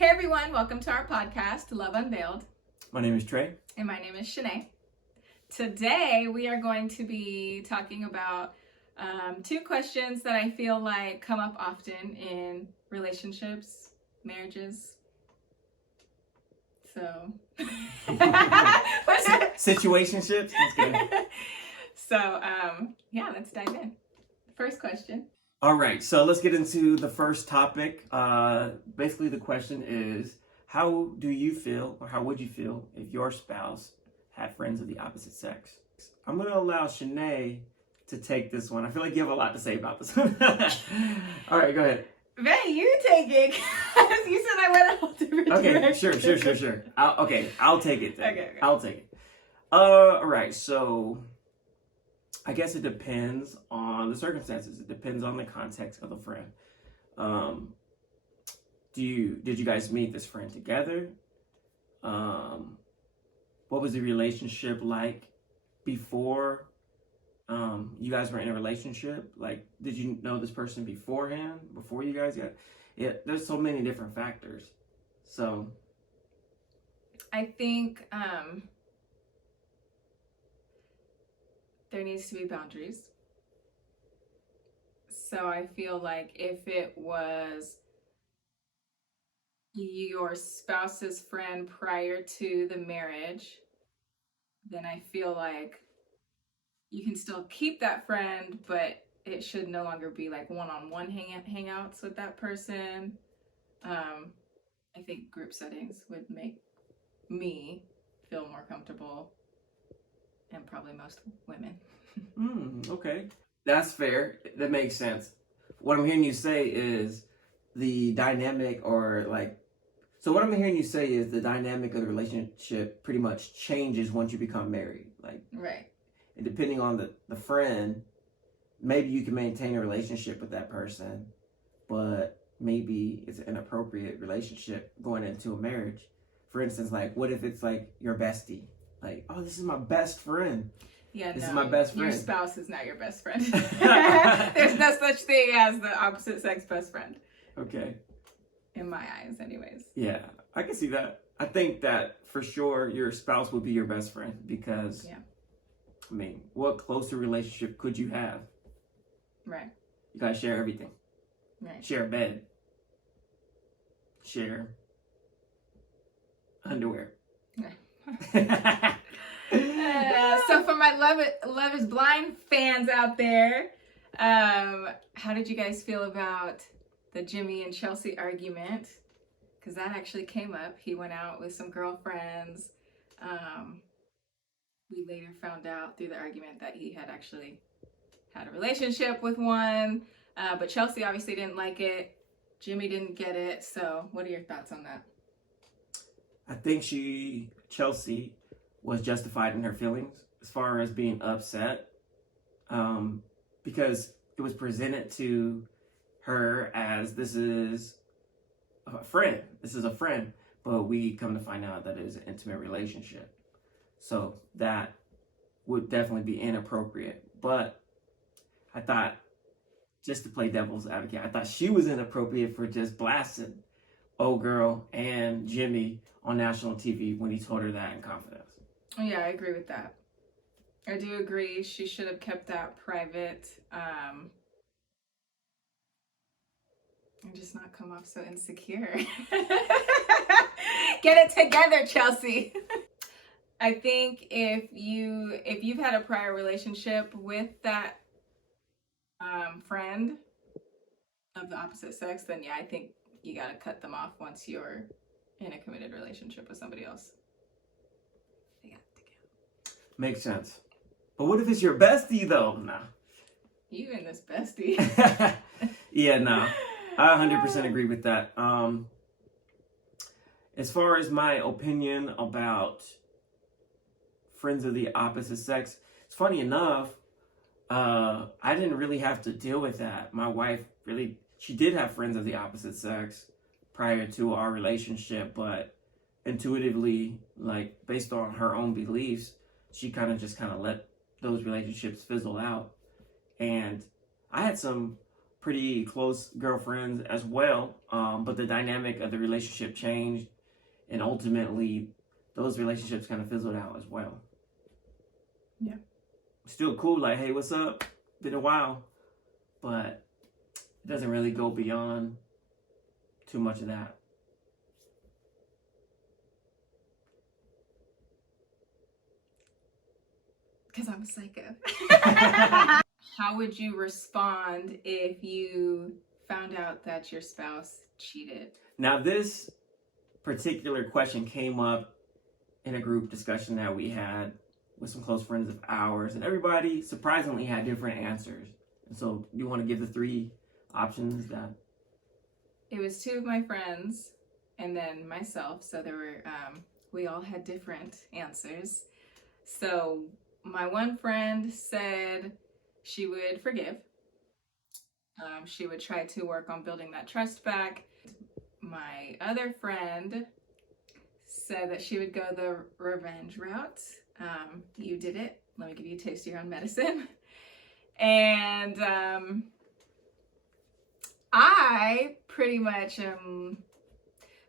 Hey everyone, welcome to our podcast, Love Unveiled. My name is Trey. And my name is Chané. Today we are going to be talking about two questions that I feel like come up often in relationships, marriages. So, Situationships? That's good. So, let's dive in. First question. All right, so let's get into the first topic. Basically, the question is, how do you feel, or how would you feel if your spouse had friends of the opposite sex? I'm going to allow Chané to take this one. I feel like you have a lot to say about this one. All right, go ahead. Man, you take it. You said I went a whole different direction. Sure. I'll take it then. Okay. I'll take it. All right, so I guess it depends on the circumstances. It depends on the context of the friend. Did you guys meet this friend together? What was the relationship like before you guys were in a relationship? Like, did you know this person beforehand, before you guys got? Yeah, there's so many different factors. So I think there needs to be boundaries. So I feel like if it was your spouse's friend prior to the marriage, then I feel like you can still keep that friend, but it should no longer be like one-on-one hangouts with that person. I think group settings would make me feel more comfortable, and probably most women. Okay. That's fair. That makes sense. What I'm hearing you say is the dynamic, what I'm hearing you say is the dynamic of the relationship pretty much changes once you become married. Like, right. And depending on the friend, maybe you can maintain a relationship with that person, but maybe it's an inappropriate relationship going into a marriage. For instance, like, what if it's like your bestie? Like, oh, this is my best friend. Yeah, this is my best friend. Your spouse is not your best friend. There's no such thing as the opposite sex best friend. Okay. In my eyes, anyways. Yeah, I can see that. I think that for sure your spouse would be your best friend because, I mean, what closer relationship could you have? Right. You guys share everything. Right. Share a bed. Share underwear. So for my Love is Blind fans out there, how did you guys feel about the Jimmy and Chelsea argument? Because that actually came up. He went out with some girlfriends. We later found out through the argument that he had actually had a relationship with one, but Chelsea obviously didn't like it. Jimmy didn't get it. So what are your thoughts on that? I think Chelsea was justified in her feelings as far as being upset, because it was presented to her as this is a friend. This is a friend, but we come to find out that it is an intimate relationship. So that would definitely be inappropriate. But I thought, just to play devil's advocate, I thought she was inappropriate for just blasting old girl and Jimmy on national TV when he told her that in confidence. Yeah, I agree with that. I do agree she should have kept that private. And just not come off so insecure. Get it together, Chelsea. I think if you've had a prior relationship with that friend of the opposite sex, then yeah, I think you gotta cut them off once you're in a committed relationship with somebody else. They got to go. Makes sense. But what if it's your bestie though? Nah. You and this bestie. Yeah, no. I 100% agree with that. As far as my opinion about friends of the opposite sex, it's funny enough, I didn't really have to deal with that. My wife she did have friends of the opposite sex prior to our relationship, but intuitively, like based on her own beliefs, she kind of let those relationships fizzle out. And I had some pretty close girlfriends as well, but the dynamic of the relationship changed, and ultimately those relationships kind of fizzled out as well. Yeah. Still cool, like, hey, what's up? Been a while, but it doesn't really go beyond too much of that. Because I'm a psycho. How would you respond if you found out that your spouse cheated? Now, this particular question came up in a group discussion that we had with some close friends of ours, and everybody surprisingly had different answers. And so, you want to give the 3 options that? It was 2 of my friends and then myself. So there were, we all had different answers. So my one friend said she would forgive. She would try to work on building that trust back. My other friend said that she would go the revenge route. You did it. Let me give you a taste of your own medicine. And I pretty much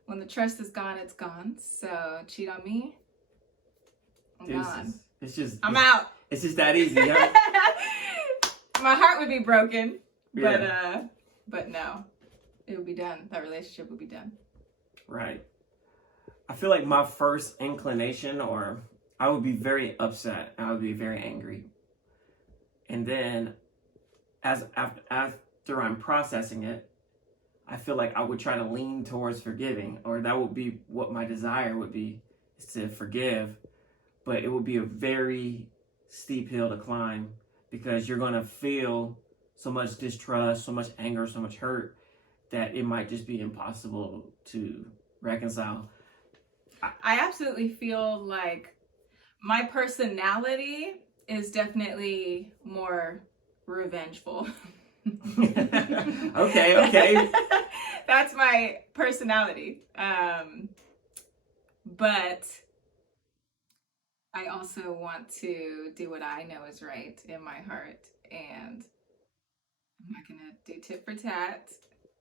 when the trust is gone, it's gone. So cheat on me, I'm gone. I'm out. It's just that easy, huh? My heart would be broken, Yeah. but no, it would be done. That relationship would be done. Right. I feel like my first inclination, or I would be very upset. I would be very angry. And then after I'm processing it, I feel like I would try to lean towards forgiving, or that would be what my desire would be, is to forgive. But it would be a very steep hill to climb, because you're going to feel so much distrust, so much anger, so much hurt, that it might just be impossible to reconcile. I absolutely feel like my personality is definitely more revengeful. Okay. That's my personality. But I also want to do what I know is right in my heart, and I'm not gonna do tit for tat.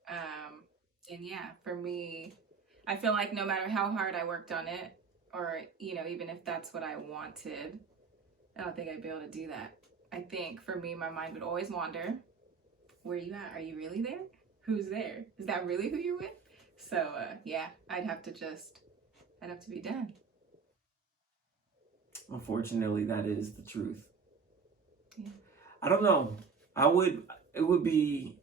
And yeah, for me, I feel like no matter how hard I worked on it, or even if that's what I wanted, I don't think I'd be able to do that. I think for me, my mind would always wander. Where are you at? Are you really there? Who's there? Is that really who you're with? So yeah, I'd have to be done. Unfortunately, that is the truth. Yeah. I don't know. It would be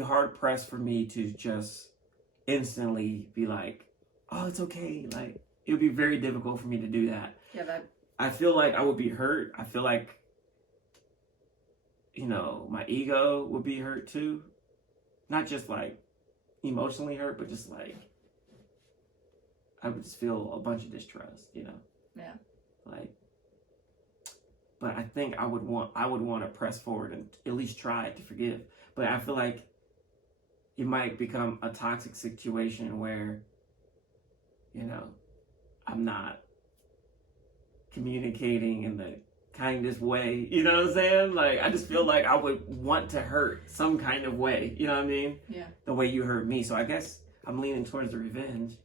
hard pressed for me to just instantly be like, oh, it's okay. Like, it would be very difficult for me to do that. Yeah, I feel like I would be hurt. I feel like, my ego would be hurt too. Not just like emotionally hurt, but just like, I would just feel a bunch of distrust, Yeah. Like, but I think I would want to press forward and at least try to forgive. But I feel like it might become a toxic situation where, I'm not communicating in the kindest way. You know what I'm saying? Like, I just feel like I would want to hurt some kind of way. You know what I mean? Yeah. The way you hurt me. So I guess I'm leaning towards the revenge.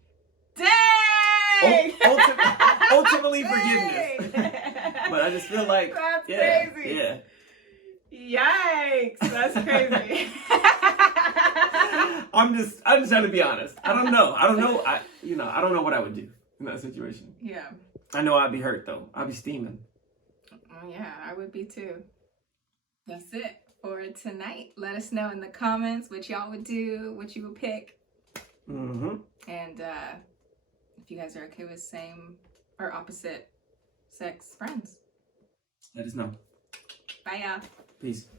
Dang! Ultimately forgiveness. But I just feel like that's crazy. Yeah. Yikes! That's crazy. I'm just trying to be honest. I don't know. I don't know what I would do in that situation. Yeah. I know I'd be hurt though. I'd be steaming. Oh, yeah, I would be too. That's it for tonight. Let us know in the comments what y'all would do, what you would pick. Mm-hmm. And if you guys are okay with same or opposite sex friends. Let us know. Bye, y'all. Peace.